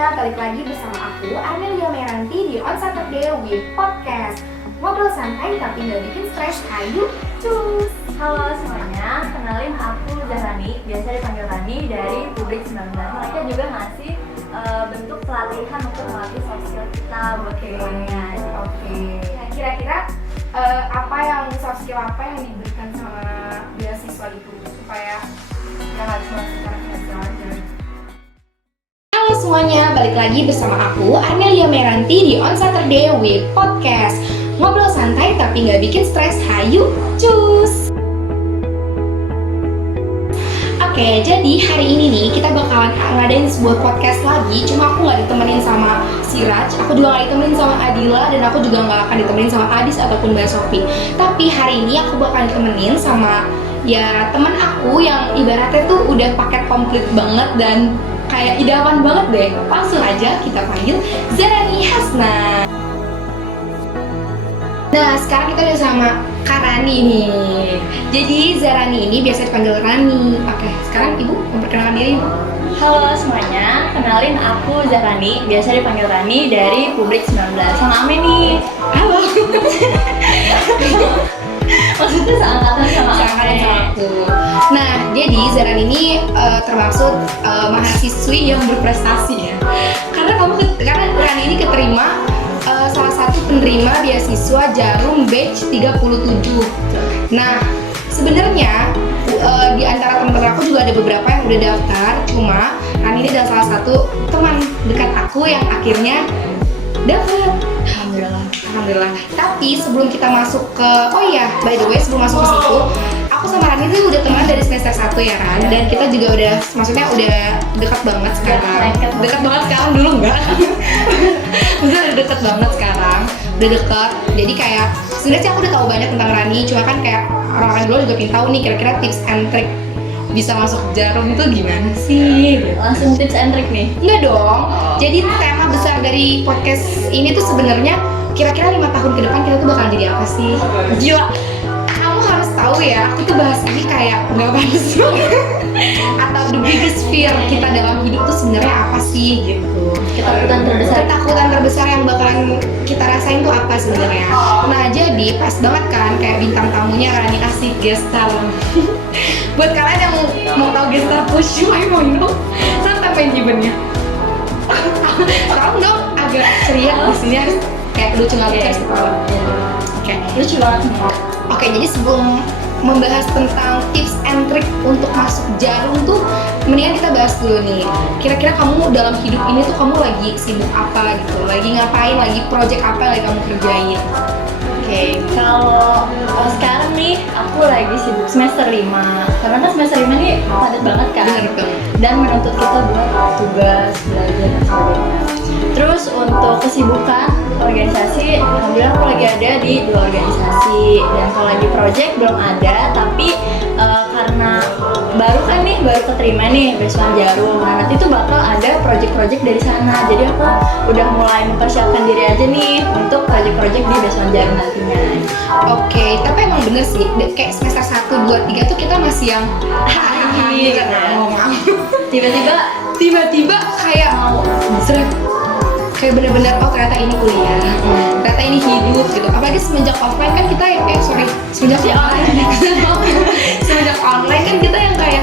semuanya, balik lagi bersama aku, Amelia Meranti di On Saturday with Podcast. Ngobrol santai tapi nggak bikin stres, ayo cus! Halo semuanya, kenalin aku Zahrani, biasa dipanggil Rani dari Publik 19. Mereka juga ngasih bentuk pelatihan untuk melatih soft skill kita buat kedepannya. Oke. Nah, kira-kira soft skill apa yang diberikan sama beasiswa itu supaya nggak harus masuk secara finansial aja? Halo semuanya, balik lagi bersama aku, Amelia Meranti di On Saturday with Podcast. Ngobrol santai tapi nggak bikin stres, hayu cus! Oke, jadi hari ini nih kita bakalan ngadain sebuah podcast lagi. Cuma aku nggak ditemenin sama Siraj, aku juga nggak ditemenin sama Adila, dan aku juga nggak akan ditemenin sama Adis ataupun Mbak Sofi. Tapi hari ini aku bakalan ditemenin sama ya teman aku yang ibaratnya tuh udah paket komplit banget dan kayak idaman banget deh. Langsung aja kita panggil Zahrani Hasna. Nah, sekarang kita udah sama Kak Rani nih. Jadi Zahrani ini biasa dipanggil Rani. Oke, sekarang Ibu memperkenalkan diri. Halo semuanya, kenalin aku Zahrani, biasa dipanggil Rani dari Publik 19. Sama Ame nih. Halo. Maksudnya seangkatan sama Seangkatan Ame. sama aku. Nah, jadi Zahrani ini termasuk mahasiswi yang berprestasi ya. Karena Rani ini keterima salah satu penerima beasiswa Jarum Batch 37. Nah, sebenarnya di antara teman-teman aku juga ada beberapa yang udah daftar, cuma Rani ini adalah salah satu teman dekat aku yang akhirnya dapat. Alhamdulillah. Tapi sebelum kita masuk ke, oh iya, by the way, sebelum masuk ke situ, aku sama Rani tuh udah teman dari semester 1 ya Ran, dan kita juga udah, maksudnya udah dekat banget sekarang. Dekat banget sekarang, dulu enggak. Udah deket banget sekarang, udah deket. Jadi kayak sebenarnya sih aku udah tahu banyak tentang Rani, cuma kan kayak orang-orang dulu juga pengen tahu nih kira-kira tips and trick bisa masuk Jarum itu gimana sih? Langsung tips and trick nih. Enggak dong. Jadi tema besar dari podcast ini tuh sebenarnya kira-kira 5 tahun ke depan kita tuh bakal jadi apa sih? Gila. Kamu harus tahu ya, aku tuh bahas ini kayak nggak pantas banget. Atau the biggest fear kita dalam hidup tuh sebenarnya apa sih gitu. Ketakutan terbesar yang bakalan kita rasain tuh apa sebenarnya. Nah, jadi pas banget kan kayak bintang tamunya Rani asik guest star. Buat kalian yang mau tahu guest star push my know, santai main jibennya. Tolong dong agak ceria di sini, harus kayak lucu nggak kepala. Oke. Lucu banget nih. Oke, jadi sebelum membahas tentang tips and trick untuk masuk Jarum tuh, mendingan kita bahas dulu nih. Kira-kira kamu dalam hidup ini tuh kamu lagi sibuk apa gitu? Lagi ngapain? Lagi project apa yang lagi kamu kerjain? Oke, kalau sekarang nih aku lagi sibuk semester 5. Karena kan semester 5 nih padat banget kan. Bener banget. Dan menuntut kita buat tugas, belajar dan sebagainya. Terus untuk kesibukan organisasi, alhamdulillah aku lagi ada di 2 organisasi. Dan kalau lagi project belum ada, tapi karena baru keterima nih beasiswa Jarum. Nah, nanti tuh bakal ada project-project dari sana. Jadi aku udah mulai mempersiapkan diri aja nih untuk project-project di beasiswa Jarum nantinya. Oke, tapi emang bener sih, kayak semester 1, 2, 3 tuh kita masih yang Iya, ngomong. Tiba-tiba kayak mau kayak bener-bener oh ternyata ini kuliah, ternyata ini hidup gitu. Apalagi semenjak offline kan kita yang semenjak online kan kita yang kayak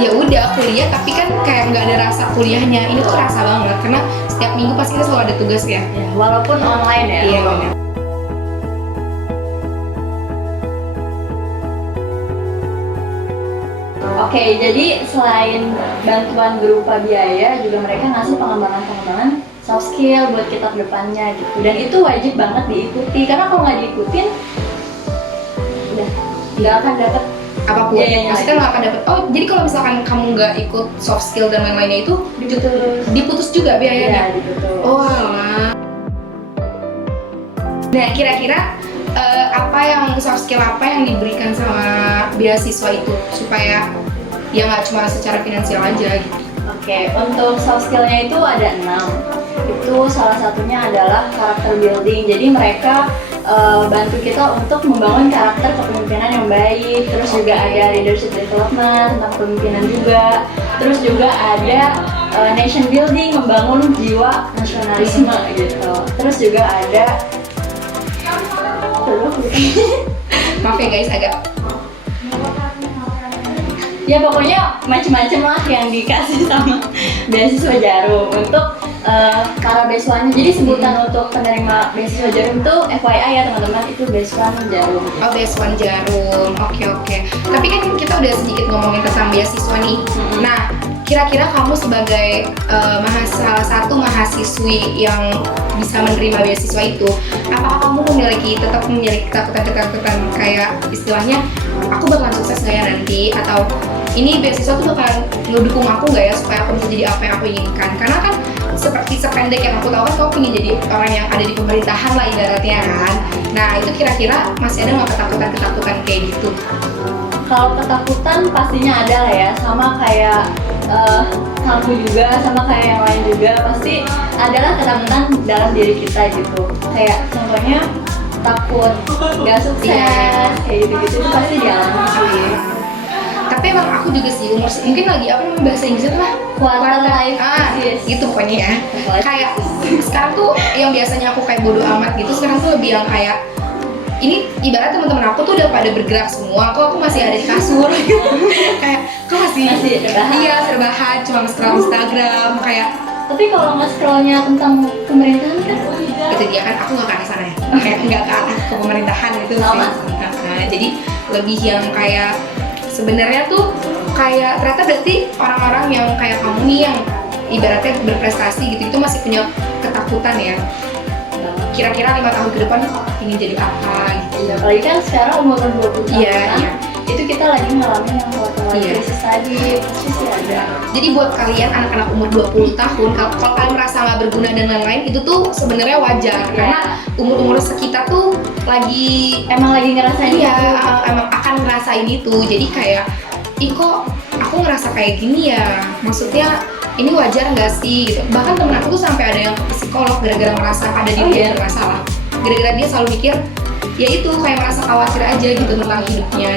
ya udah kuliah tapi kan kayak nggak ada rasa kuliahnya. Ini tuh rasa banget karena setiap minggu pasti kita selalu ada tugas ya. ya, walaupun online ya. Iya benar. Oke, jadi selain bantuan berupa biaya, juga mereka ngasih pengembangan soft skill buat kita ke depannya gitu. Dan itu wajib banget diikuti, karena kalau nggak diikutin, udah nggak akan dapet Apapun, biayanya maksudnya lagi. nggak akan dapet. Oh, jadi kalau misalkan kamu nggak ikut soft skill dan lain-lainnya itu diputus juga biayanya. Iya, diputus. Oh alah. Nah, kira-kira soft skill apa yang diberikan sama beasiswa itu supaya ya nggak cuma secara finansial aja gitu? Oke, untuk soft skillnya itu ada 6. Itu salah satunya adalah karakter building. Jadi mereka bantu kita untuk membangun karakter kepemimpinan yang baik. Terus juga ada leadership development tentang kepemimpinan juga. Terus juga ada nation building, membangun jiwa nasionalisme gitu. Terus juga ada Maaf ya guys, agak ya pokoknya macam-macam lah yang dikasih sama beasiswa Jarum untuk para beasiswanya. Jadi sebutan untuk penerima beasiswa Jarum itu FYI ya teman-teman, itu beasiswa Jarum. oh beasiswa Jarum, oke. Tapi kan kita udah sedikit ngomongin tentang beasiswa nih. Nah, kira-kira kamu sebagai salah satu mahasiswi yang bisa menerima beasiswa itu, apakah kamu tetap memiliki ketakutan kayak istilahnya aku bakalan sukses nggak ya nanti, atau ini beasiswa tuh bakalan ngedukung aku nggak ya supaya aku bisa jadi apa yang aku inginkan? Karena kan seperti sependek yang aku tahu kan kamu pengen jadi orang yang ada di pemerintahan lah ibaratnya kan. Nah itu kira-kira masih ada nggak ketakutan kayak gitu? Kalau ketakutan pastinya ada lah ya, sama kayak kamu juga, sama kayak yang lain juga, pasti adalah ketakutan dalam diri kita gitu. Kayak contohnya takut gak sukses, kayak gitu-gitu itu pasti dialami sih. Tapi emang aku juga sih mungkin lagi apa namanya bahasa Inggrisnya lah Quarter life crisis. gitu pokoknya ya. Life Kayak sekarang tuh yang biasanya aku kayak bodo amat gitu, sekarang tuh lebih yang kayak ini ibarat teman-teman aku tuh udah pada bergerak semua, kok aku masih ada di kasur kayak kok masih rebahan. Iya rebahan, cuma scroll Instagram kayak Tapi kalau nggak scrollnya tentang pemerintahan kan itu dia kan aku nggak ke arah sana ya, kayak nggak ke arah ke pemerintahan gitu sih. Sama. Nah, jadi lebih yang kayak sebenarnya tuh kayak ternyata berarti orang-orang yang kayak kamu nih yang ibaratnya berprestasi gitu itu masih punya ketakutan ya. Kira-kira 5 tahun ke depan ingin jadi apa gitu. ya, apalagi kan sekarang umur 20 tahun Iya. itu kita lagi ngalamin yang quarter life Iya. crisis tadi, pasti sih ada. Jadi buat kalian anak-anak umur 20 tahun, kalau kalian merasa nggak berguna dan lain-lain, itu tuh sebenarnya wajar. Iya. Karena umur-umur sekitar tuh Emang lagi ngerasain iya, itu. emang akan ngerasain itu. Jadi kayak, ih kok aku ngerasa kayak gini ya? Maksudnya ini wajar nggak sih? Gitu. Bahkan temen aku tuh sampai ada yang ke psikolog gara-gara merasa pada diri dia bermasalah. Gara-gara dia selalu mikir, ya itu kayak merasa khawatir aja gitu tentang hidupnya.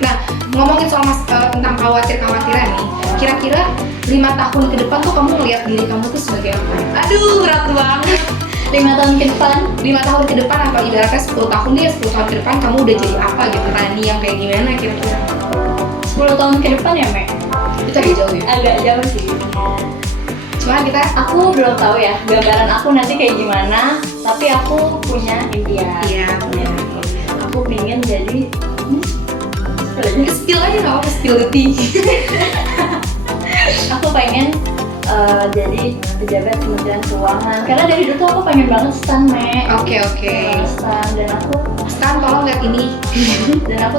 Nah, ngomongin soal tentang kekhawatiran nih, kira-kira 5 tahun ke depan tuh kamu ngeliat diri kamu tuh sebagai apa? Aduh, berat banget. 5 tahun ke depan 5 tahun ke depan atau ibaratnya 10 tahun deh, 10 tahun ke depan kamu udah jadi apa gitu, Rani yang kayak gimana kira-kira? 10 tahun ke depan ya Mek? Itu agak jauh ya? Agak jauh sih. Cuma Aku belum tahu ya gambaran aku nanti kayak gimana, tapi aku punya impian. iya, bener. Aku pengen jadi Spill aja nggak apa, spill the tea. aku pengen jadi pejabat Kementerian Keuangan, karena dari dulu tuh aku pengen banget stan Mek. Oke. Stan, dan aku Stan tolong lihat ini.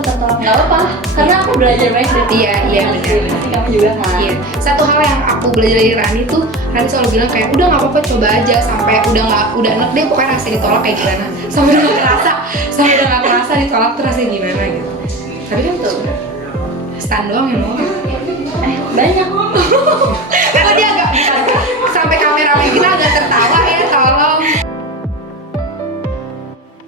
tertolong. Nggak apa-apa karena aku belajar banyak dari Iya, benar. pasti kamu juga kan. Iya. Satu hal yang aku belajar dari Rani tuh, Rani selalu bilang kayak udah nggak apa-apa, coba aja sampai udah enak deh pokoknya rasanya ditolak kayak gimana. Sampai udah nggak kerasa ditolak tuh rasanya gimana gitu. Tapi kan tuh Stan doang yang nolak. Banyak. Kok dia agak sampai kameramen kita agak tertawa ya, tolong.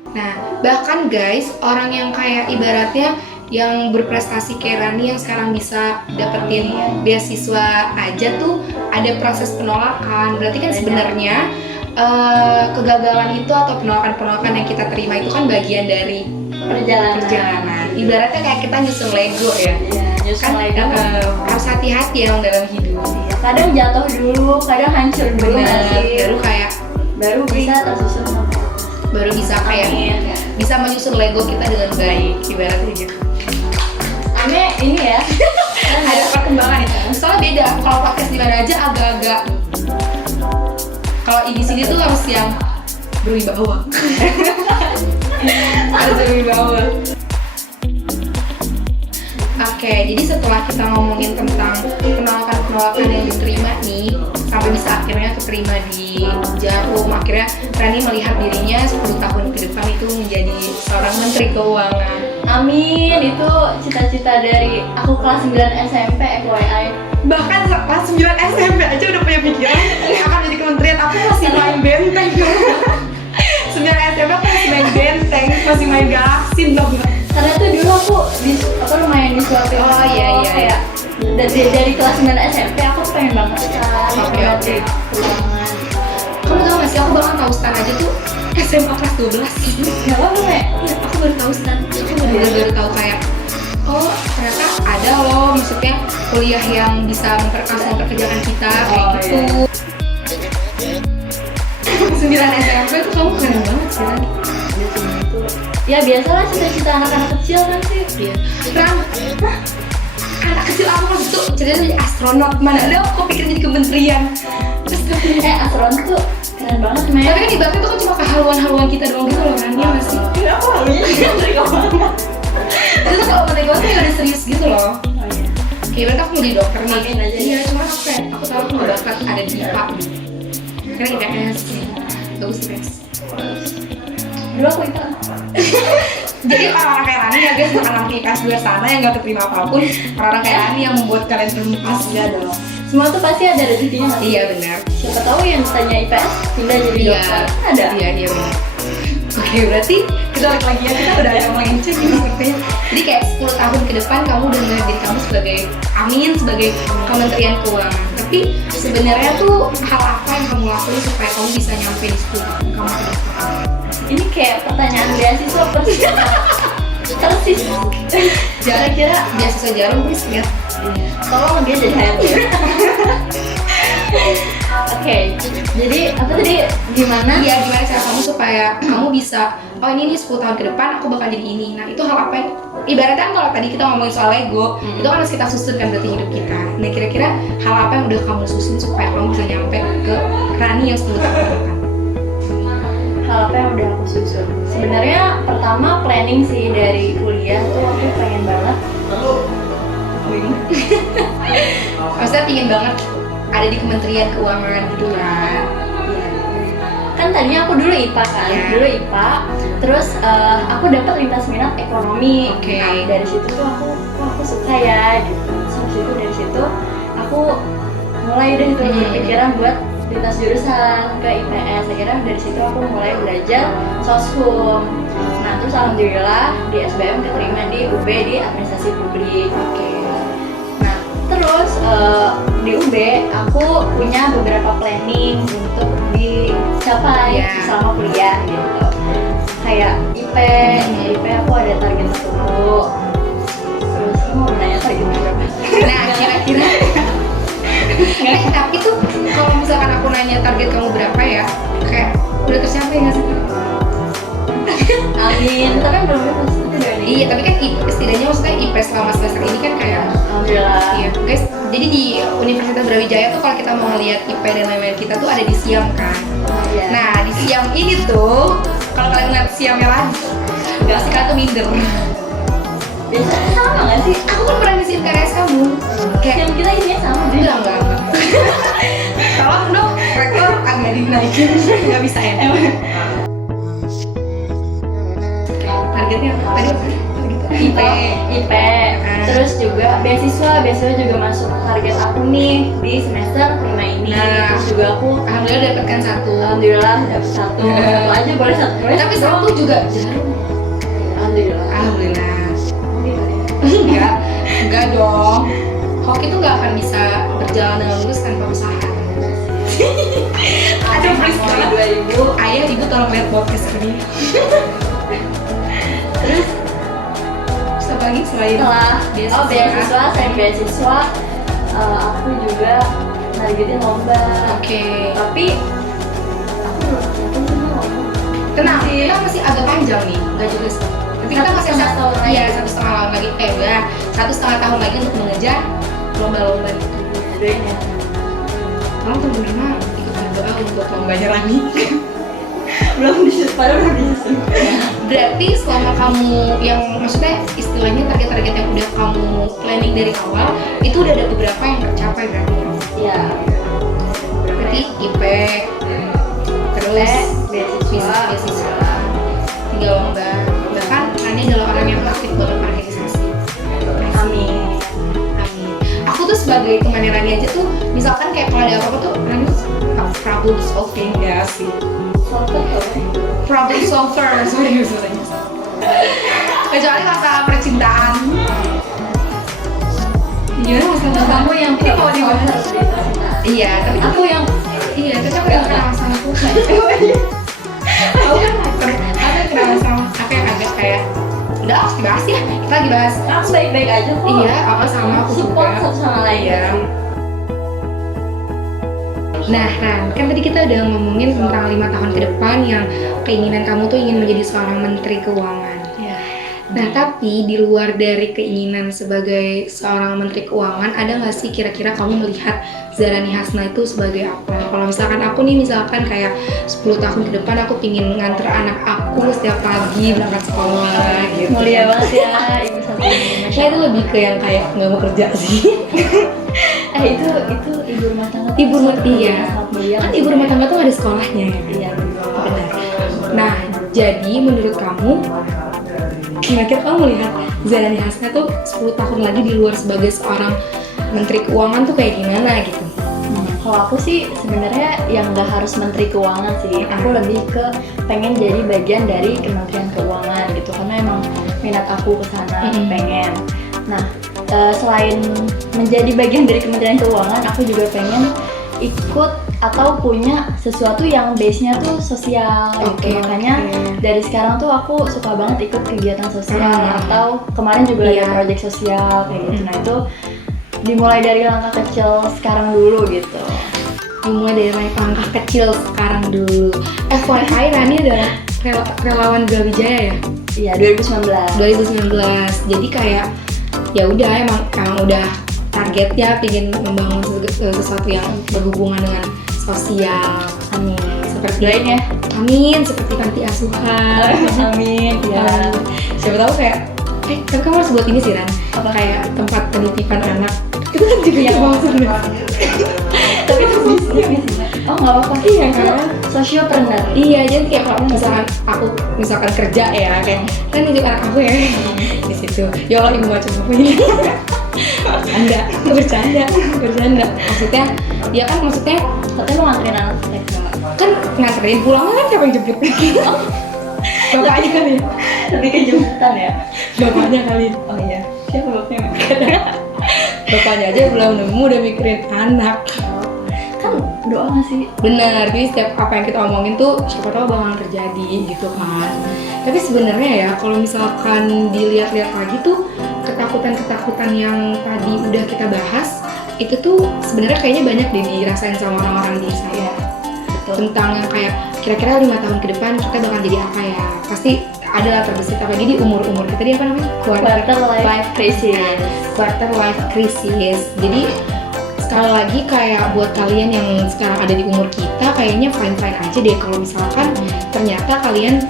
Nah, bahkan guys, orang yang kayak ibaratnya yang berprestasi kayak Rani yang sekarang bisa dapetin beasiswa aja tuh ada proses penolakan. Berarti kan sebenarnya kegagalan itu atau penolakan yang kita terima itu kan bagian dari perjalanan. Ibaratnya kayak kita nyusun Lego ya. Iya, nyusun Kan Lego. harus hati-hati emang dalam hidup. Iya, kadang jatuh dulu, kadang hancur dulu Bener, nanti. baru bisa tersusun sama. baru bisa kayak Amin. bisa menyusun Lego kita dengan baik ibaratnya gitu. Ame ini ya. Ada perkembangan itu. Soalnya beda kalau podcast di mana aja agak-agak kalau di sini tuh harus yang berwibawa. Harus berwibawa. Oke, jadi setelah kita ngomongin tentang penolakan yang diterima nih, sampai bisa akhirnya keterima di Jarum, akhirnya Rani melihat dirinya 10 tahun ke depan itu menjadi seorang Menteri Keuangan. Amin, itu cita-cita dari aku kelas 9 SMP FYI. Bahkan kelas 9 SMP aja udah punya pikiran akan jadi kementerian. Aku masih main benteng. 9 SMP aku masih main benteng, masih main galaksin dong. Karena tuh dulu aku lumayan disuapin. Oh, iya. Kayak dari kelas 9 SMP aku tuh pengen banget kan Oke. ganti keuangan. Kamu tau gak sih, aku bahkan tahu stan aja tuh SMA kelas 12. Gak apa-apa ya? Aku baru tahu stan, aku baru tahu kayak oh ternyata ada loh, maksudnya kuliah yang bisa memperkerjakan kita kayak Oh, gitu. 9 SMP tuh kamu keren banget sih Ran. Ya biasalah cita-cita anak-anak kecil kan sih. Iya. Ran, anak kecil apa maksud tuh ceritanya jadi astronot, mana ada aku pikir jadi kementerian. Astronot tuh keren banget men. Tapi kan ibaratnya itu kan cuma kehaluan-haluan kita doang gitu loh Ran, ya nggak sih? Kenapa halunya dari kemana? Itu tuh kalau menerima tuh ya udah serius gitu loh. Oh iya. Kayak berarti aku mau jadi dokter nih. Amin aja. Iya, cuma aku kayak aku tahu aku mau bakat ada di IPA. Karena IPS. Bagus IPS. Dulu aku itu Jadi orang-orang kayak Rani ya guys, anak IPS luar sana yang gak keterima apapun, orang-orang kayak Rani yang membuat kalian terlepas. enggak dong. Semua tuh pasti ada rezekinya nggak sih? Iya benar. Siapa tahu yang tanya IPS pindah jadi Iya. dokter. Ada. Iya benar. Oke, berarti kita balik lagi ya, kita udah yang melenceng ini sepertinya. Jadi kayak 10 tahun ke depan kamu udah ngeliat diri kamu sebagai amin, sebagai Kementerian Keuangan. Tapi sebenarnya tuh hal apa yang kamu lakuin supaya kamu bisa nyampe di 10 tahun kamu ke depan? Ini kayak pertanyaan beasiswa persis. Persis. Kira-kira Beasiswa Jarum please ya. tolong dia jadi HRD. Oke, jadi apa tadi gimana? Iya, gimana cara kamu supaya kamu bisa oh ini nih 10 tahun ke depan aku bakal jadi ini. Nah, itu hal apa yang ibaratnya kan kalau tadi kita ngomongin soal Lego, itu kan harus kita susun kan berarti hidup kita. Nah, kira-kira hal apa yang udah kamu susun supaya kamu bisa nyampe ke Rani yang 10 tahun ke depan? Hal apa yang udah aku susun? Sebenarnya pertama planning sih dari kuliah tuh aku pengen banget. Maksudnya pingin banget ada di Kementerian Keuangan gitu kan. Kan tadinya aku dulu IPA kan, Iya. dulu IPA. Terus aku dapat lintas minat ekonomi. Oke. Nah, dari situ tuh aku suka ya gitu. Terus dari situ aku mulai deh tuh berpikiran buat lintas jurusan ke IPS. Akhirnya dari situ aku mulai belajar soshum. Nah terus alhamdulillah di SBM keterima di UB di administrasi publik. Oke. Nah terus di UB aku punya beberapa planning untuk dicapai Iya. selama kuliah gitu. Kayak IP aku ada target tertentu. Terus kamu mau nanya targetnya berapa? Nah, kira-kira tapi tuh kalau misalkan aku nanya target kamu berapa ya, kayak udah tercapai nggak sih? Amin, tapi belum lulus itu udah nih. Iya, tapi kan setidaknya maksudnya IP selama semester ini kan kayak Alhamdulillah. iya guys, jadi di Universitas Brawijaya tuh kalau kita mau ngeliat IP dan lain-lain kita tuh ada di Siam kan. Iya. Nah di Siam ini tuh kalau kalian ngeliat Siamnya lagi, pasti kalian tuh minder. Biasanya sama nggak sih? Aku kan pernah ngisi KRS kamu, kayak Yang kita ini sama deh. enggak. Tolong dong, rekor agak dinaikin, nggak bisa ya. Targetnya apa? Tadi apa? IP, terus juga beasiswa juga masuk target aku nih di semester 5 ini. Nah. Terus juga aku Alhamdulillah dapatkan satu. alhamdulillah dapet satu. Satu aja boleh satu. Boleh Tapi satu juga jarum. Alhamdulillah. Alhamdulillah. Enggak dong. Hoki itu nggak akan bisa berjalan dengan lurus tanpa usaha. Aduh, please banget. 2000. Ayah, ibu tolong lihat podcast ini. Terus Apa lagi selain setelah beasiswa? saya beasiswa, aku juga targetin lomba. Oke. Tapi aku belum yakin sama lomba. Tenang, kita masih agak panjang nih, nggak juga sih. Tapi kita masih 1,5 tahun lagi. Iya, 1,5 tahun lagi. Udah 1,5 tahun lagi untuk mengejar lomba-lomba itu. Doain ya. Kamu teman-teman ikut berdoa untuk lombanya Rani. Belum disusun, padahal udah disusun. Berarti selama kamu yang maksudnya istilahnya target-target yang udah kamu planning dari awal itu udah ada beberapa yang tercapai berarti. Iya. Berarti IP, terus beasiswa, tinggal lomba. Bahkan Rani adalah orang yang aktif dalam organisasi. Amin. Amin. Aku tuh sebagai temannya Rani aja tuh, misalkan kayak kalau ada apa-apa tuh Rani problem solving ya sih. Solver Problem solver, sorry sebenarnya. Kecuali masalah percintaan. Gimana masalah Kamu yang ini mau dibahas? Iya, tapi aku yang tapi aku yang kena masalah aku kan. Aku kan kena masalah aku yang agak kayak udah harus dibahas ya. Kita lagi bahas. aku baik-baik aja kok. Iya, apa sama aku Support juga. satu sama lain. Iya. Nah, Ran, kan tadi kita udah ngomongin tentang 5 tahun ke depan yang keinginan kamu tuh ingin menjadi seorang menteri keuangan. Iya. Nah, tapi di luar dari keinginan sebagai seorang menteri keuangan, ada nggak sih kira-kira kamu melihat Zarani Hasna itu sebagai apa? Kalau misalkan aku nih, misalkan kayak 10 tahun ke depan aku pingin nganter anak aku setiap pagi berangkat sekolah gitu. Mulia banget ya ibu satu ini. Nah, itu lebih ke yang kayak nggak mau kerja sih. Itu ibu rumah tangga. Ibu rumah iya. Sangat mulia. Kan ibu rumah tangga tuh ada sekolahnya ya. Iya benar. Benar. Nah, jadi menurut kamu, kira-kira kamu melihat Zarani Hasna tuh 10 tahun lagi di luar sebagai seorang menteri keuangan tuh kayak gimana gitu? Kalau aku sih sebenarnya yang nggak harus menteri keuangan sih. Aku lebih ke pengen jadi bagian dari Kementerian Keuangan gitu karena emang minat aku ke sana pengen. Nah, selain menjadi bagian dari Kementerian Keuangan, aku juga pengen ikut atau punya sesuatu yang base-nya tuh sosial gitu. Makanya dari sekarang tuh aku suka banget ikut kegiatan sosial atau kemarin juga ada project sosial kayak gitu. Nah, itu dimulai dari langkah kecil sekarang dulu gitu. Dimulai dari langkah kecil sekarang dulu. FYI, Rani adalah relawan Gawijaya ya? Iya, 2019. Jadi kayak ya udah emang udah targetnya pengen membangun sesuatu yang berhubungan dengan sosial. Amin. Seperti Doain ya. Amin, seperti panti asuhan. Amin. Ya. Siapa tahu kayak tapi kamu harus buat ini sih, Ran. Apa? Kayak tempat penitipan anak. Itu kan juga yang maksudnya. Tapi itu bisnis. Oh nggak apa-apa. Iya kan? Socialpreneur. Iya, jadi kayak kalau misalkan kerja ya, kayak kan nitip anak aku ya di situ. Ya Allah, ibu macam apa ini? bercanda. Maksudnya, ya kan maksudnya Katanya mau nganterin anak TK. kan nganterin pulangnya kan siapa yang jemput? Bapaknya kali ya? Lebih ke jemputan ya. Bapaknya kali. Oh iya. Siapa bapaknya? Bapaknya aja belum nemu udah mikirin anak. Kan doa nggak sih? Benar, jadi setiap apa yang kita omongin tuh siapa tahu bakalan terjadi gitu kan. Tapi sebenarnya ya kalau misalkan dilihat-lihat lagi tuh ketakutan yang tadi udah kita bahas itu tuh sebenarnya kayaknya banyak deh dirasain sama orang-orang di saya. Betul. Tentang yang kayak kira-kira 5 tahun ke depan kita bakal jadi apa ya? Pasti adalah terbesit apalagi di umur-umur kita dia apa namanya? Quarter life crisis. Quarter life crisis. Jadi sekali lagi kayak buat kalian yang sekarang ada di umur kita kayaknya fine-fine aja deh kalau misalkan ternyata kalian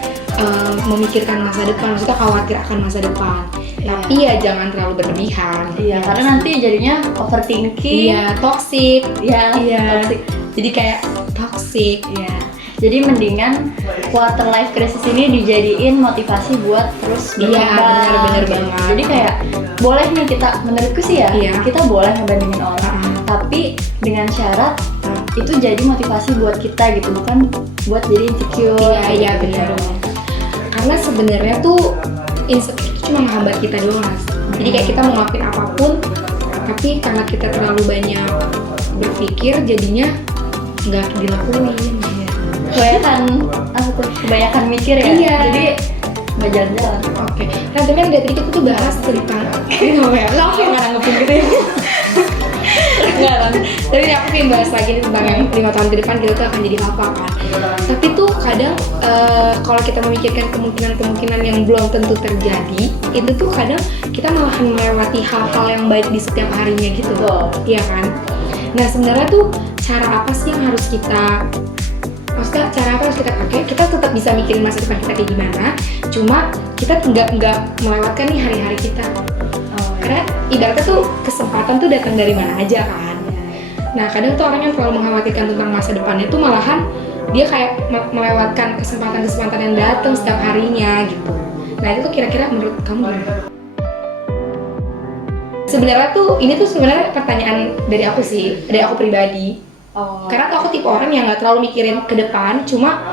memikirkan masa depan, maksudnya khawatir akan masa depan. Tapi ya jangan terlalu berlebihan. Iya, karena nanti jadinya overthinking. Iya, toxic. Iya. Toxic. Jadi kayak toxic. Iya. Jadi mendingan quarter life crisis ini dijadiin motivasi buat terus berkembang. Iya, benar banget. Jadi kayak boleh nih kita, menurutku sih ya, kita boleh ngebandingin orang, tapi dengan syarat itu jadi motivasi buat kita gitu, bukan buat jadi insecure. Iya benar. Karena sebenarnya tuh insecure itu cuma menghambat kita doang, Mas. Jadi kayak kita mau ngelakuin apapun, tapi karena kita terlalu banyak berpikir, jadinya nggak dilakuin. Kebanyakan mikir ya. Iya. Jadi nggak jalan-jalan. Oke. Nah, tapi kan dari tadi kita tuh bahas tentang ini nggak nanggepin gitu ya. Enggak kan. Tapi aku pengen bahas lagi nih tentang yang 5 tahun ke depan kita tuh akan jadi apa kan. Tapi tuh kadang kalau kita memikirkan kemungkinan yang belum tentu terjadi, itu tuh kadang kita malahan melewati hal-hal yang baik di setiap harinya gitu. Iya kan? Nah, sebenarnya tuh cara apa sih yang harus kita cara apa harus kita pakai? Kita tetap bisa mikirin masa depan kita kayak gimana, cuma kita nggak melewatkan nih hari-hari kita. Karena ibaratnya tuh kesempatan tuh datang dari mana aja kan. Nah, kadang tuh orang yang terlalu mengkhawatirkan tentang masa depannya tuh malahan dia kayak melewatkan kesempatan-kesempatan yang datang setiap harinya gitu. Nah, itu tuh kira-kira menurut kamu gimana? Sebenarnya tuh ini tuh sebenarnya pertanyaan dari aku sih, dari aku pribadi. Karena tuh aku tipe orang yang nggak terlalu mikirin ke depan, cuma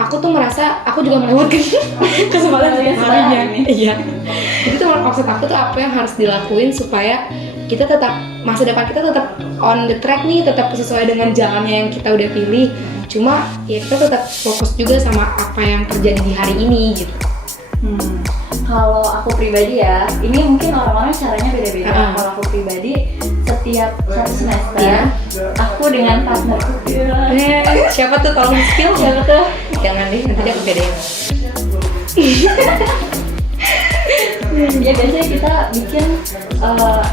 aku tuh merasa aku juga melewatkan kesempatan setiap harinya. Iya. Jadi tuh maksud aku tuh apa yang harus dilakuin supaya kita tetap masa depan kita tetap on the track nih, tetap sesuai dengan jalannya yang kita udah pilih. Cuma ya kita tetap fokus juga sama apa yang terjadi di hari ini gitu. Kalau aku pribadi ya, ini mungkin orang-orang caranya beda-beda. Kalau aku pribadi, setiap satu semester aku dengan partnerku Siapa tuh, tolong spill? siapa tuh? Jangan deh, nanti dia kepedean. Ya biasanya kita bikin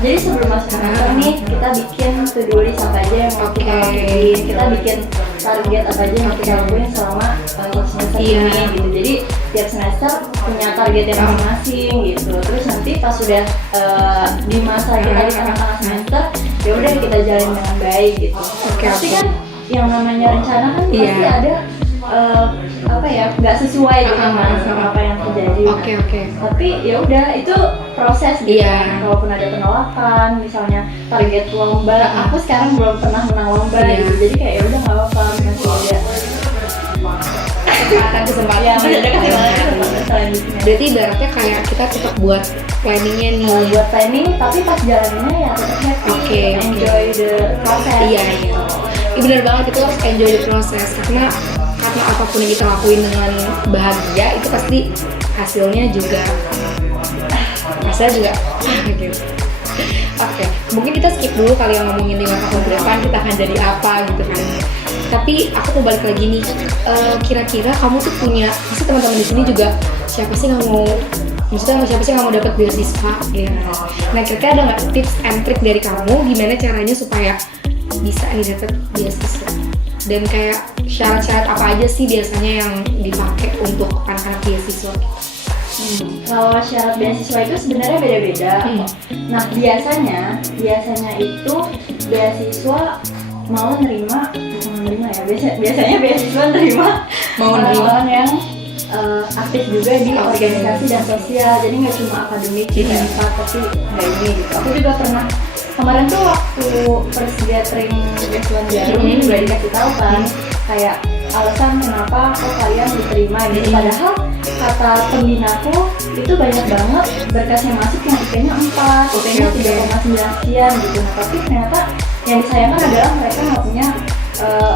jadi sebelum masuk semester nih kita bikin to-do list apa aja yang mau kita lakuin, kita bikin target apa aja yang mau kita lakuin selama semester ini gitu. Jadi tiap semester punya targetnya masing-masing gitu. Terus nanti pas sudah di masa kita di tengah-tengah semester, ya udah kita jalin dengan baik gitu. Tapi kan yang namanya rencana kan pasti ada apa ya, nggak sesuai dengan sama apa yang terjadi. Tapi ya udah itu proses gitu. Kalaupun ada penolakan, misalnya target lomba, aku sekarang belum pernah menang lomba gitu. Jadi kayak ya udah nggak apa-apa, masih ada kesempatan. Ya, masih ada kesempatan. Berarti ibaratnya kayak kita tetap buat planningnya nih. Buat planning, tapi pas jalaninnya ya tetap happy, enjoy the process. Iya. Benar banget, kita harus enjoy the process karena apapun yang kita lakuin dengan bahagia itu pasti hasilnya juga gitu. Mungkin kita skip dulu kali yang ngomongin 5 tahun ke depan kita akan jadi apa gitu kan. Tapi aku mau balik lagi nih, kira-kira kamu tuh punya, pasti teman-teman di sini juga siapa sih nggak mau dapat beasiswa ya. Nah, kira-kira ada nggak tips and trick dari kamu gimana caranya supaya bisa nih dapat beasiswa? Dan kayak syarat-syarat apa aja sih biasanya yang dipakai untuk anak-anak beasiswa? Kalau syarat beasiswa itu sebenarnya beda-beda. Nah biasanya itu beasiswa mau nerima ya. Biasanya beasiswa nerima orang yang aktif juga di organisasi dan sosial. Jadi nggak cuma akademik tapi nggak ini gitu. Aku juga pernah kemarin tuh waktu first gathering beasiswa Jarum udah dikasih tahu kan kayak alasan kenapa kalian diterima gitu. Padahal kata pembinaku itu banyak banget berkas yang masuk yang IP-nya 4, IP-nya 3,9 sekian gitu. Nah tapi ternyata yang disayangkan adalah mereka nggak punya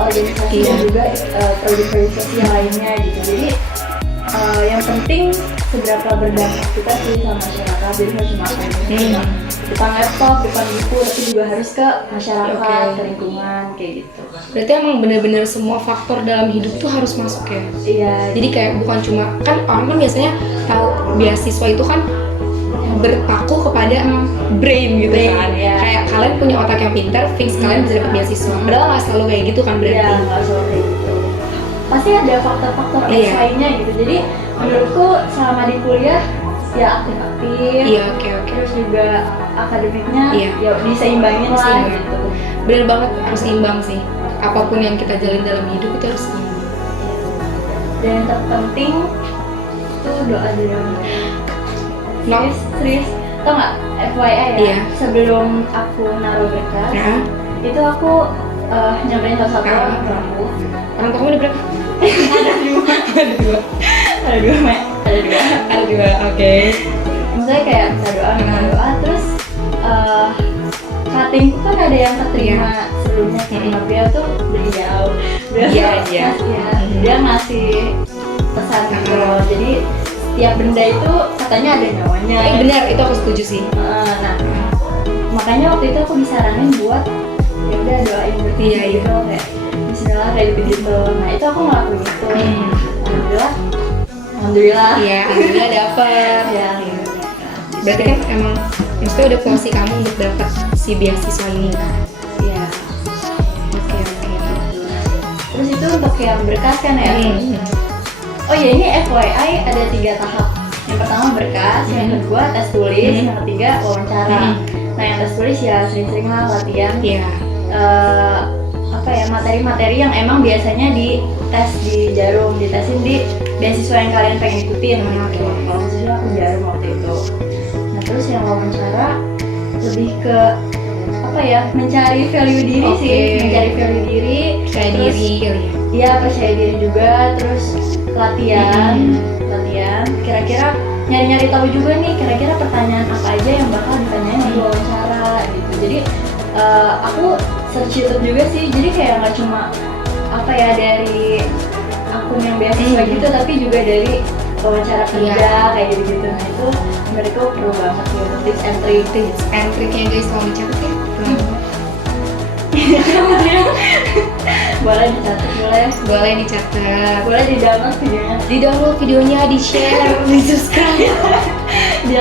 organisasi dan juga proyek-proyek sosial lainnya gitu. Jadi yang penting seberapa berdampak kita sih sama masyarakat. Jadi nggak cuma depan laptop, depan buku, tapi juga harus ke masyarakat, ke lingkungan, kayak gitu. Berarti emang benar-benar semua faktor dalam hidup tuh harus masuk ya? Iya. Jadi kayak bukan cuma, kan orang kan biasanya tahu beasiswa itu kan berpaku kepada brain gitu kan. Ya. Kayak kalian punya otak yang pintar, fix kalian bisa dapat beasiswa. Padahal nggak selalu kayak gitu kan berarti? Iya, nggak selalu kayak gitu. Pasti ada faktor-faktor X lainnya gitu. Jadi menurutku selama di kuliah ya aktif. Iya, Terus juga akademiknya ya diseimbangin lah gitu. Bener banget, harus seimbang sih. Apapun yang kita jalin dalam hidup itu harus seimbang. Dan yang terpenting tuh doa dulu. Serius, tau nggak? FYI ya. Sebelum aku naruh berkas, itu aku nyamperin salah satu orang tuaku. Orang tuamu ada berapa? Ada dua. Oke. Maksudnya kayak minta doa, terus cuttingku kan ada yang keterima sebelumnya, tapi dia tuh beliau dia ngasih pesan gitu loh. Jadi tiap benda itu katanya ada nyawanya. Benar, itu aku setuju sih. Nah, makanya waktu itu aku disaranin buat ya udah doain gitu kayak Bismillah kayak gitu. Nah itu aku ngelakuin itu. Alhamdulillah. Iya, alhamdulillah dapet. Ya. Berarti kan emang maksudnya udah posisi kamu untuk dapat si beasiswa ini. Iya. Oke. Terus itu untuk yang berkas kan ya? Oh ya, ini FYI ada 3 tahap. Yang pertama berkas, yang kedua tes tulis, yang ketiga wawancara. Nah yang tes tulis ya sering-sering lah latihan. Iya. Materi-materi yang emang biasanya di tes di Jarum, ditesin di beasiswa yang kalian pengen ikutin. Kalau misalnya aku Jarum waktu itu. Nah terus yang wawancara lebih ke mencari value diri sih, mencari value diri, percaya diri kali ya. Iya, percaya diri juga, terus latihan. Kira-kira nyari-nyari tahu juga nih kira-kira pertanyaan apa aja yang bakal ditanyain di wawancara gitu. Jadi aku search YouTube juga sih, jadi kayak nggak cuma apa ya dari akun yang beasiswa gitu, tapi juga dari wawancara kerja kayak gitu-gitu. Nah itu menurutku perlu banget gitu, tips and triknya guys, mau dicatat ya. Boleh dicatat, Boleh dicatat, boleh di download videonya, di share, di subscribe, di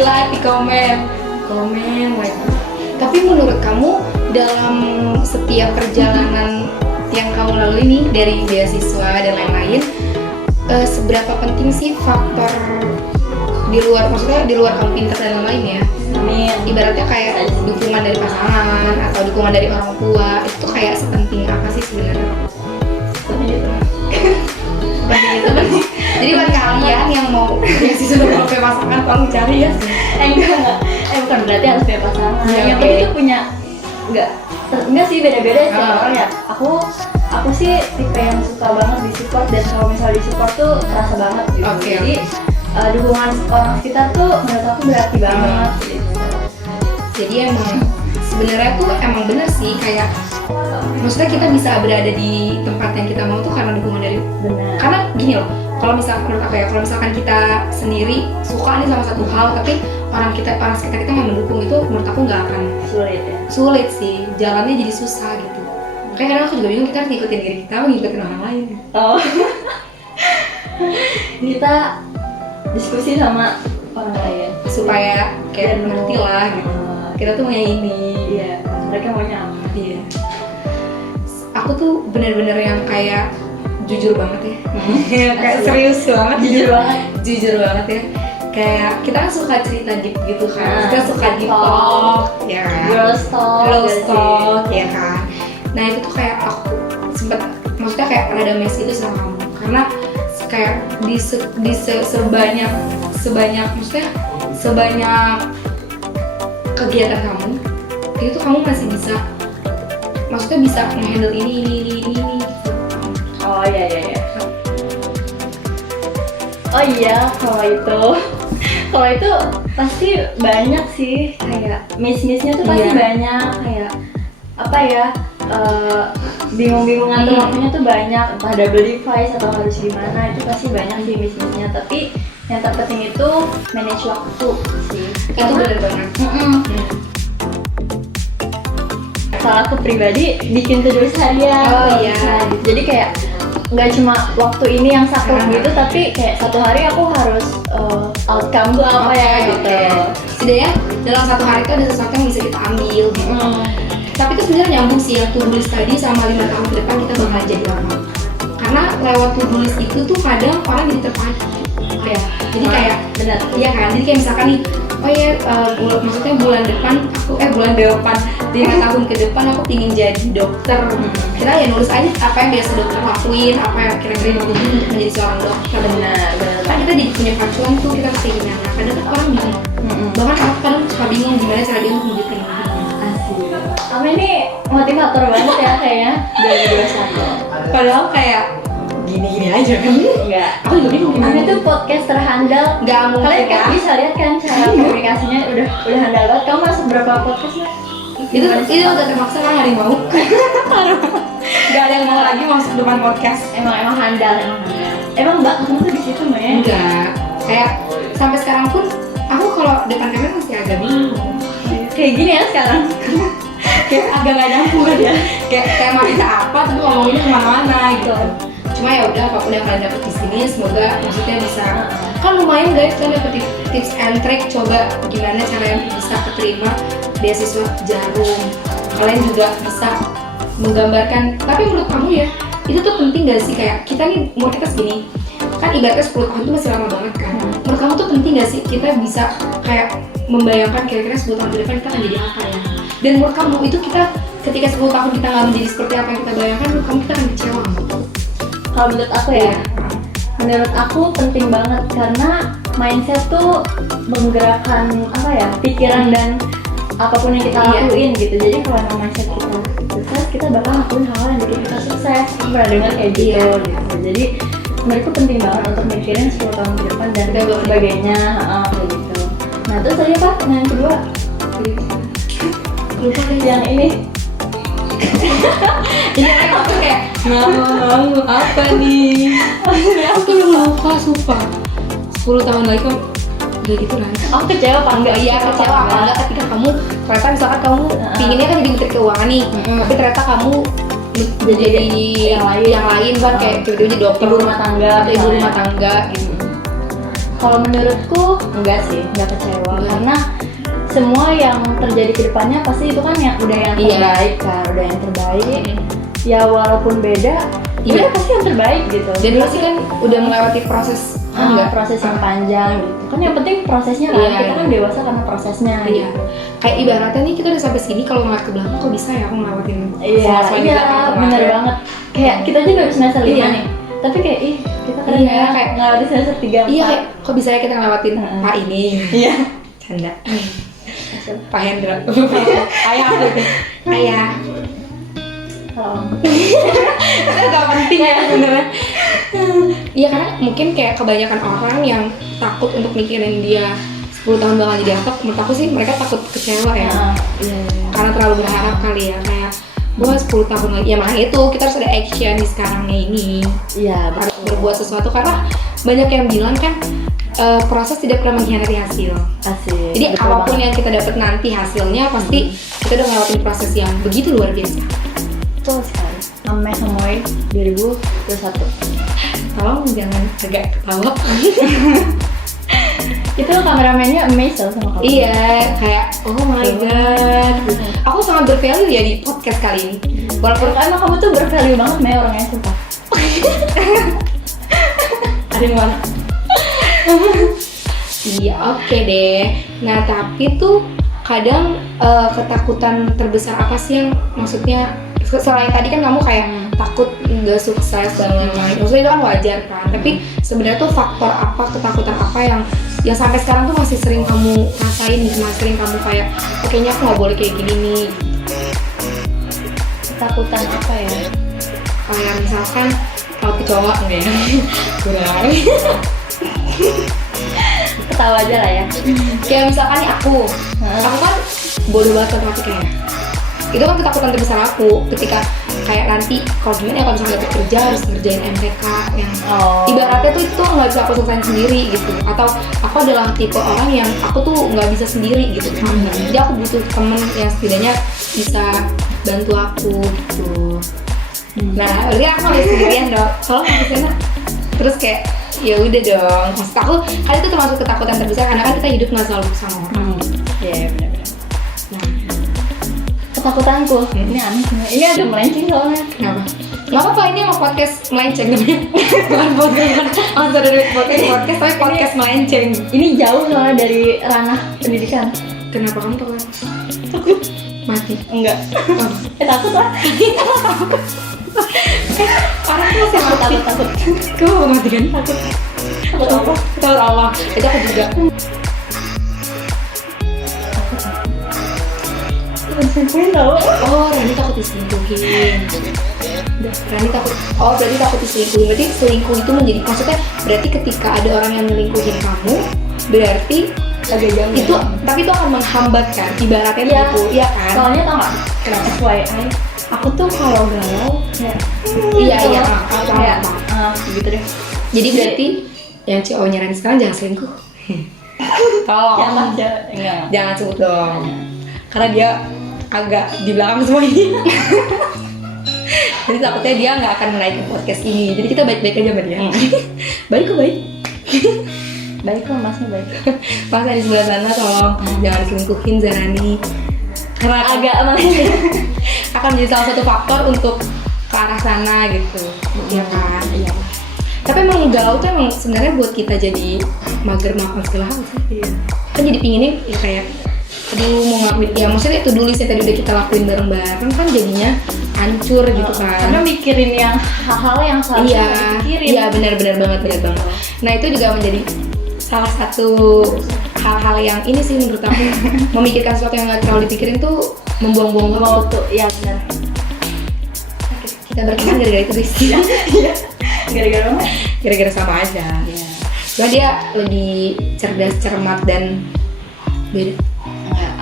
like, di komen, like. Tapi menurut kamu dalam setiap perjalanan yang kamu lalui nih dari beasiswa dan lain-lain, seberapa penting sih faktor di luar kamu pintar dan lain-lain ya? Ibaratnya kayak dukungan dari pasangan atau dukungan dari orang tua, itu kayak sepenting apa sih sebenarnya? Seperti itu. Jadi buat kalian yang mau beasiswa dengan pasangan, tolong cari ya. Bukan berarti harus punya pasangan. Yang penting itu punya enggak sih, beda-beda sih orang ya. Aku sih tipe yang suka banget di support, dan kalau misalnya di support tuh terasa banget gitu. Jadi dukungan orang sekitar tuh menurut aku berarti banget gitu. Jadi emang sebenarnya tuh emang bener sih, kayak maksudnya kita bisa berada di tempat yang kita mau tuh karena dukungan dari karena gini loh, kalau misalkan menurut aku ya, kalau misalkan kita sendiri suka nih sama satu hal tapi orang sekitar kita nggak mendukung, itu menurut aku nggak akan sulit sih, jalannya jadi susah gitu. Kayak kadang aku juga bingung, kita harus ngikutin diri kita atau ngikutin orang lain. Kita diskusi sama orang lain supaya kayak mengerti lah gitu. Kita tuh maunya ini, mereka maunya apa? Iya. Aku tuh bener-bener yang kayak jujur banget ya. Kayak serius banget, jujur banget ya. Kayak kita kan suka cerita deep gitu kan, kita suka deep talk, ya kan, girls talk, ya kan. Nah itu tuh kayak aku sempet, maksudnya kayak rada mess itu sama kamu, karena kayak di sebanyak kegiatan kamu itu tuh kamu masih bisa, maksudnya bisa nge-handle ini gitu. Oh iya, kalau itu pasti banyak sih, kayak miss-missnya tuh pasti banyak, kayak apa ya, bingung-bingung ngatur waktunya tuh banyak, entah double device atau harus gimana, itu pasti banyak sih miss-missnya. Tapi yang terpenting itu manage waktu sih, itu bener banget. Kalau aku pribadi bikin to-do list harian. Jadi kayak nggak cuma waktu ini yang saklek gitu, tapi kayak satu hari aku harus outcome tuh apa gitu. Setidaknya dalam satu hari itu ada sesuatu yang bisa kita ambil gitu. Tapi itu sebenarnya nyambung sih yang to-do list tadi sama 5 tahun ke depan kita bakal jadi apa. Karena lewat to-do list itu tuh kadang orang jadi terpacu. Jadi kayak benar. Iya kan? Jadi kayak misalkan nih, maksudnya bulan depan 5 tahun ke depan aku ingin jadi dokter. Kita ya nulis aja apa yang biasa dokter lakuin, apa yang kira-kira dibutuhin untuk menjadi seorang dokter. Benar. Kan kita jadi punya pacuan tuh, kita harus kayak gimana. Kadang kan orang bingung. Bahkan aku kadang suka bingung gimana cara dia untuk menunjukkan ini. Kamu ini motivator banget ya kayaknya 2021. Padahal kayak gini-gini aja kan. Enggak. Aku juga bingung gimana. Kamu itu podcast terhandal. Enggak mungkin. Kalian kan bisa lihat kan cara komunikasinya udah handal banget. Kamu masuk berapa podcast ya? Itu udah terpaksa kan, nggak ada yang mau. Gak ada yang mau lagi masuk depan podcast. Emang handal. Emang mbak kamu tuh di situ mbak ya? Enggak. Kayak sampai sekarang pun aku kalau depan kamera masih agak bingung. Kayak gini ya sekarang. Kayak agak nggak nyambung ya. Kayak mau kita apa tapi ngomonginnya kemana-mana gitu. Cuma ya udah, apapun yang kalian dapet di sini semoga maksudnya bisa, kan lumayan guys, kalian dapet tips and trick, coba gimana caranya bisa keterima beasiswa Jarum. Kalian juga bisa menggambarkan, tapi menurut kamu ya itu tuh penting gak sih, kayak kita nih umur kita segini kan ibaratnya 10 tahun itu masih lama banget kan. Menurut kamu tuh penting gak sih kita bisa kayak membayangkan kira-kira 10 tahun ke depan kita akan jadi apa ya? Dan menurut kamu itu kita ketika 10 tahun kita nggak menjadi seperti apa yang kita bayangkan, menurut kamu kita akan kecewa? Kalau menurut aku ya, menurut aku penting banget karena mindset tuh menggerakkan apa ya, pikiran dan apapun yang kita lakuin gitu. Jadi kalau emang mindset kita sukses, kita bakal lakuin hal yang bikin kita sukses. Aku pernah dengar kayak gitu. Jadi menurutku penting banget untuk mikirin 10 tahun ke depan dan sebagainya, kayak gitu. Nah terus tadi apa? Yang kedua? lupa deh Yang ini. ini aku kayak mau apa nih. Aku lupa sumpah. 10 tahun lagi kan udah gitu kan. Aku kecewa apa enggak? Iya, kecewa apa enggak ketika kamu ternyata misalkan kamu pinginnya kan jadi menteri keuangan nih, tapi ternyata kamu jadi yang lain kan kayak tiba-tiba jadi dokter Ibu rumah tangga, atau ibu rumah tangga gitu. Kalau menurutku enggak sih, enggak kecewa karena semua yang terjadi ke depannya pasti itu kan yang udah yang terbaik kan, udah yang terbaik. Ya walaupun beda, udah pasti yang terbaik gitu. Dan pasti kan udah melewati proses proses yang panjang gitu. Kan yang penting prosesnya kan, kita kan dewasa karena prosesnya. Iya. Kayak ibaratnya nih kita udah sampai sini kalau ngeliat ke belakang kok bisa ya aku ngelewatin Iya, bener banget. Kayak kita aja nggak semester 5 nih. Tapi kayak kita keren ya, kayak ngelewatin semester 3, 4. Iya, kayak kok bisa ya kita ngelewatin Pak ini. Iya. Canda. Pak Hendra. Ayah aku tuh. Ayah. Itu gak penting ya sebenarnya. Iya karena mungkin kayak kebanyakan orang yang takut untuk mikirin dia 10 tahun bakal jadi apa, menurut aku sih mereka takut kecewa ya. Karena terlalu berharap kali ya, kayak wah 10 tahun lagi, ya makanya itu kita harus ada action di sekarangnya ini. Iya, harus berbuat sesuatu karena banyak yang bilang kan proses tidak pernah mengkhianati hasil. Asik. Jadi apapun yang kita dapat nanti hasilnya pasti kita udah ngelewatin proses yang begitu luar biasa. Betul sekali. Ame Hamoy 2021. Tolong jangan agak ketawa. Itu kameramennya amazed loh sama kamu. Iya, kayak oh my god. Aku sangat bervalue ya di podcast kali ini. Walaupun emang kamu tuh bervalue banget Mei orangnya sumpah. Ada yang mana? Iya, oke deh. Nah, tapi tuh kadang ketakutan terbesar apa sih yang maksudnya selain tadi kan kamu kayak takut nggak sukses dan lain-lain, maksudnya itu kan wajar kan, tapi sebenarnya tuh faktor apa, ketakutan apa yang sampai sekarang tuh masih sering kamu rasain, masih sering kamu kayak kayaknya aku nggak boleh kayak gini nih. Ketakutan apa ya? Kayak misalkan kalau cowok enggak ya? Kurang. Ketawa aja lah ya. Kayak misalkan nih aku kan bodoh banget matematikanya. Itu kan ketakutan terbesar aku ketika kayak nanti kalau gimana ya kalau misalnya dapet kerja harus ngerjain MTK yang ibaratnya tuh itu nggak bisa aku selesaiin sendiri gitu, atau aku adalah tipe orang yang aku tuh nggak bisa sendiri gitu. Jadi aku butuh temen yang setidaknya bisa bantu aku gitu. Nah, berarti aku nggak sendirian dong, soalnya aku sana terus kayak ya udah dong, maksud aku kan itu termasuk ketakutan terbesar karena kan kita hidup nggak selalu sama orang. Iya benar-benar. Nah, ketakutanku ini aneh sih. Ini agak melenceng soalnya. Kenapa? Gak apa-apa, ini emang podcast melenceng namanya. Bukan podcast, tapi podcast melenceng. Ini jauh soalnya dari ranah pendidikan. Kenapa kamu takut? Takut mati? Enggak. Oh. Takut lah. Orang tuh masih mati. Takut. Kamu mau mati kan? Takut. Takut apa? Takut Allah. Itu aku juga. Diselingkuhin tau. Oh, Rani takut diselingkuhin. Rani takut. Oh, berarti takut diselingkuhin. Berarti selingkuh itu menjadi, maksudnya berarti ketika ada orang yang melingkuhin kamu, berarti agak jauh itu, tapi itu akan menghambat kan, ibaratnya begitu, iya kan? Soalnya tau gak? Kenapa? FYI, aku tuh kalau galau kayak Iya, gitu deh. Jadi berarti yang cowoknya Rani sekarang jangan selingkuh. Tolong. Jangan sebut dong. Karena dia agak di belakang semua ini. Jadi takutnya dia nggak akan menaiki podcast ini. Jadi kita baik-baik aja sama dia. Baik kok, baik. Baik kok, masnya baik. Mas yang di sebelah sana tolong jangan selingkuhin Zarani. Karena Agak melenceng. akan menjadi salah satu faktor untuk ke arah sana gitu. Iya kan? Iya. Tapi emang galau tuh emang sebenarnya buat kita jadi mager melakukan segala hal sih. Iya. Kan jadi pinginnya ya kayak aduh mau ngelakuin, ya maksudnya itu dulu sih tadi udah kita lakuin bareng-bareng kan jadinya hancur gitu kan. Karena mikirin yang hal-hal yang seharusnya nggak dipikirin. Iya benar banget. Nah itu juga menjadi salah satu hal-hal yang ini sih menurut aku memikirkan sesuatu yang nggak terlalu dipikirin tuh membuang-buang waktu. Iya benar. Kita berteman gara-gara itu guys. Iya. Gara-gara apa? Gara-gara sama aja. Iya. Cuma dia lebih cerdas, cermat dan beda.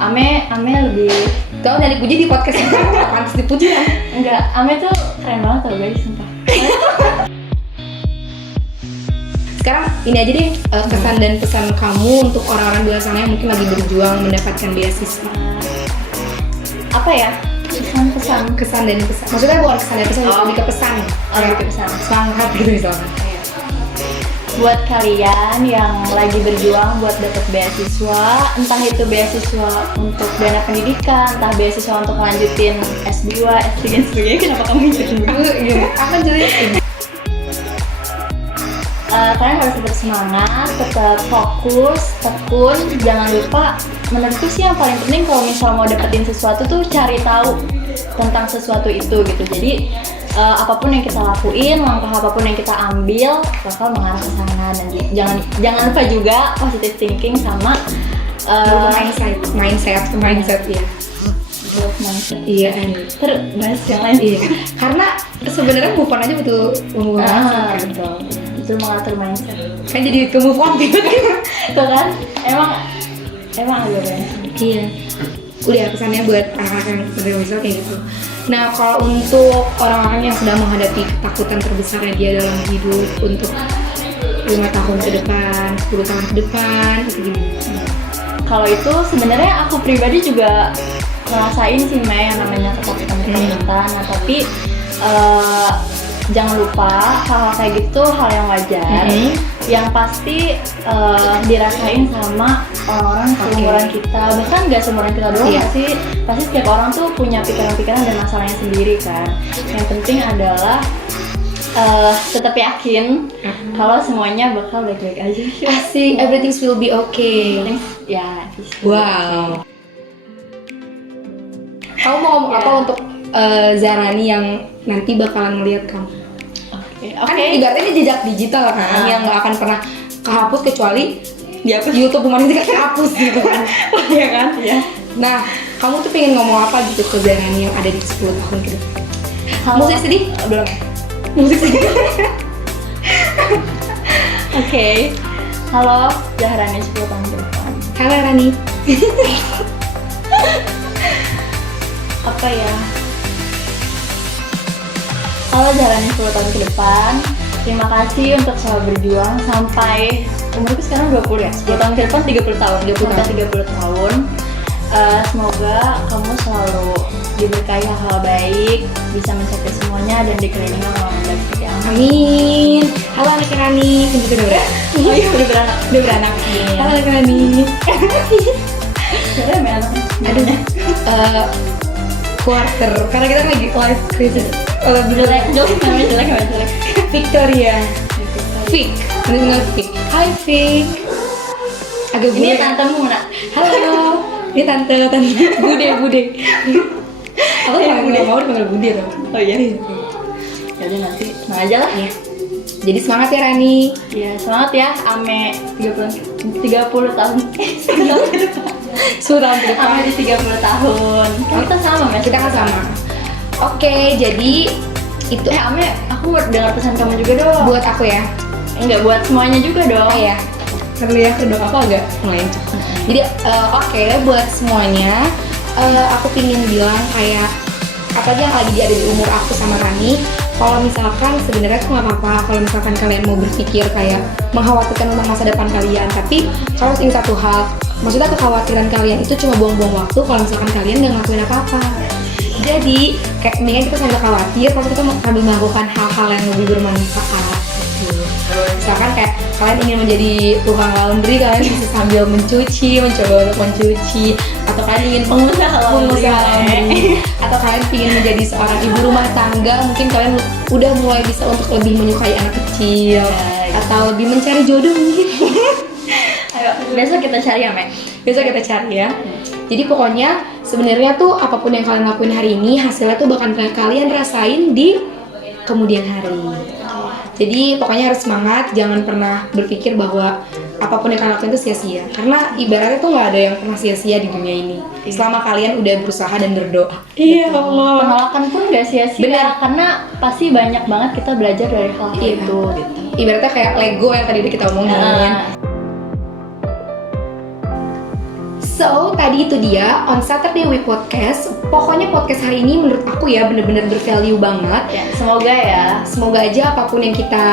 Ame lebih Kau nyari puji di podcast ini pantas dipuji kan? Enggak, Ame tuh keren banget tau guys, sumpah. Sekarang ini aja deh kesan dan pesan kamu untuk orang-orang di luar sana yang mungkin lagi berjuang mendapatkan beasiswa. Apa ya? Pesan-pesan. Kesan dan pesan. Maksudnya bukan kesan dan pesan, lebih ke pesan. Lebih ke pesan. Semangat gitu misalnya. Buat kalian yang lagi berjuang buat dapat beasiswa, entah itu beasiswa untuk dana pendidikan, entah beasiswa untuk lanjutin S2, S3 dan sebagainya. Kenapa kamu ngikutin gue? Aku jadi Kalian harus tetap semangat, tetap fokus, tekun. Jangan lupa, menurutku sih yang paling penting kalau misal mau dapetin sesuatu tuh cari tahu tentang sesuatu itu gitu. Jadi apapun yang kita lakuin, langkah apapun yang kita ambil bakal mengarah ke sana. Dan jangan lupa juga positive thinking sama mindset ya. growth mindset. Iya, Terus bahas yang lain. iya. Karena sebenarnya move on aja butuh move on. Betul. Itu mengatur mindset. Kan jadi ke move on tiba-tiba. Tuh kan? Emang agak banyak. Iya. Udah pesannya buat anak-anak yang berusaha kayak gitu. Nah, kalau untuk orang-orang yang sedang menghadapi ketakutan terbesarnya dia dalam hidup untuk 5 tahun ke depan, 10 tahun ke depan, itu gimana? Kalau itu sebenarnya aku pribadi juga ngerasain sih Mei yang namanya ketakutan. Nah tapi jangan lupa hal-hal kayak gitu hal yang wajar. Yang pasti dirasain sama orang-orang seumuran kita, bahkan nggak seumuran kita doang nggak sih. Pasti setiap orang tuh punya pikiran-pikiran dan masalahnya sendiri kan. Yang penting adalah tetap yakin kalau semuanya bakal baik-baik aja. Asik, everything will be okay. Ya, Wow. Kamu mau ngomong apa untuk Zarani yang nanti bakalan ngeliat kamu? Kan ibaratnya ini jejak digital kan, yang nggak akan pernah kehapus kecuali YouTube kemarin tidak kehapus gitu kan. Iya kan? Iya. Nah, kamu tuh pengen ngomong apa gitu ke Zarani yang ada di 10 tahun ke depan? Musik sedih? Belum. Musik sedih. Oke. Halo, Zahrani 10 tahun ke depan. Halo Rani. Apa ya? Halo Zahrani 10 tahun ke depan. Terima kasih untuk selalu berjuang sampai umurku sekarang 20 ya. 10 tahun ke depan 30 tahun. 30 tahun. Semoga kamu selalu diberkahi hal-hal baik, bisa mencapai semuanya dan dikelilingi orang yang baik seperti aku. Amin. Halo anak Rani. Kan juga udah Oh iya, udah beranak. Udah beranak. Halo anak Rani. Siapa yang anaknya? Aduh. Quarter. Karena kita lagi live crisis. Kalau Jelek, namanya jelek. Victoria. Vic. Benar-benar Vic. Hai Vic. Agak Ini bude. tantemu nak. Halo. Ini tante bude. Aku nggak mau dipanggil bude tau. Oh iya. Ya udah nanti tenang aja lah. Iya. Jadi semangat ya Rani. Ya semangat ya, Ame 30 tahun. 10 tahun ke depan. 10 tahun ke depan. Ame di 30 tahun. Kan kita sama Mas. Kita kan sama. Oke, jadi itu Ame, aku mau dengar pesan kamu juga dong. buat aku ya. Enggak, buat semuanya juga dong. Oh ya. Perlu ya, kedua aku agak melenceng. Jadi oke, buat semuanya aku pingin bilang kayak apa aja yang lagi ada di umur aku sama Rani. Kalau misalkan sebenarnya aku nggak apa-apa kalau misalkan kalian mau berpikir kayak mengkhawatirkan tentang masa depan kalian, tapi kalau ingat satu hal, maksudnya kekhawatiran kalian itu cuma buang-buang waktu kalau misalkan kalian nggak ngelakuin apa-apa. Jadi kayak mendingan kita sambil khawatir tapi kita sambil melakukan hal-hal yang lebih bermanfaat gitu. Misalkan kayak kalian ingin menjadi tukang laundry, kalian bisa sambil mencoba untuk mencuci, atau kalian ingin pengusaha laundry, atau kalian ingin menjadi seorang ibu rumah tangga, mungkin kalian udah mulai bisa untuk lebih menyukai anak kecil, atau lebih mencari jodoh mungkin. Ayo, besok kita cari ya, Mek. Besok kita cari ya. Jadi pokoknya sebenarnya tuh apapun yang kalian lakuin hari ini, hasilnya tuh bakal kalian rasain di kemudian hari. Jadi pokoknya harus semangat, jangan pernah berpikir bahwa apapun yang kalian lakuin itu sia-sia. Karena ibaratnya tuh nggak ada yang pernah sia-sia di dunia ini. Selama kalian udah berusaha dan berdoa. Iya Allah. Penolakan pun nggak sia-sia. Benar. Karena pasti banyak banget kita belajar dari hal itu. Gitu. Ibaratnya kayak Lego yang tadi kita omongin. So, tadi itu dia On Saturday We Podcast. Pokoknya podcast hari ini menurut aku ya bener-bener bervalue banget. Ya, semoga ya. Semoga aja apapun yang kita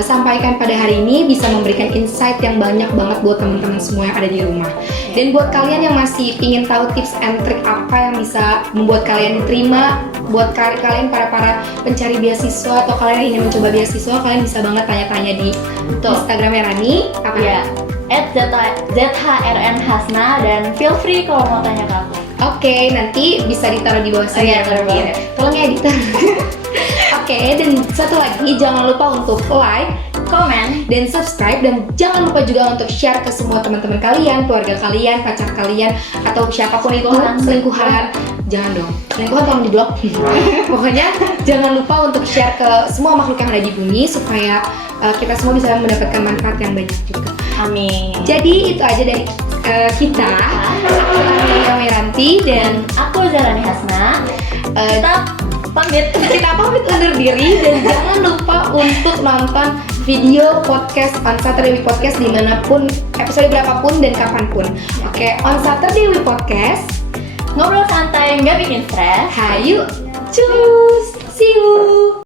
sampaikan pada hari ini bisa memberikan insight yang banyak banget buat teman-teman semua yang ada di rumah. Dan buat kalian yang masih ingin tahu tips and trick apa yang bisa membuat kalian diterima, buat kalian para pencari beasiswa atau kalian yang ingin mencoba beasiswa, kalian bisa banget tanya-tanya di Instagramnya Rani. Apa ya? @ZHRN Hasna, dan feel free kalau mau tanya ke aku. Oke, nanti bisa ditaruh di bawah sini. taruh bawah. Tolong ya editor. Oke, dan satu lagi jangan lupa untuk like, Komen, dan subscribe, dan jangan lupa juga untuk share ke semua teman-teman kalian, keluarga kalian, pacar kalian, atau siapapun itu, selingkuhan. Jangan dong, selingkuhan tolong diblok. Pokoknya jangan lupa untuk share ke semua makhluk yang ada di bumi supaya kita semua bisa mendapatkan manfaat yang banyak juga. amin. Jadi itu aja dari kita. Aku Rani Wiranti dan Aku Zarani Hasna. Kita pamit. kita pamit undur diri, dan jangan lupa untuk nonton video podcast On Saturday We Podcast dimanapun, episode berapapun dan kapanpun. Oke, On Saturday We Podcast. Ngobrol santai, nggak bikin stres. Hayu, cus, see you.